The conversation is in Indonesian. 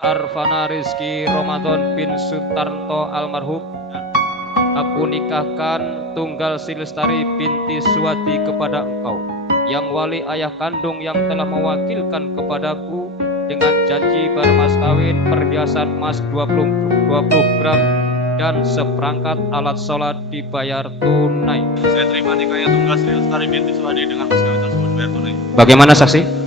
Arfana Rizky Ramadan bin Sutarto almarhum, aku nikahkan Tunggal Silestari binti Suwadi kepada engkau, yang wali ayah kandung yang telah mewakilkan kepadaku dengan janji bermas kawin perhiasan emas 20 gram dan seperangkat alat sholat dibayar tunai. Saya terima nikahnya Tunggal Silestari binti Suwadi dengan mas kawin tersebut dibayar tunai. Bagaimana saksi?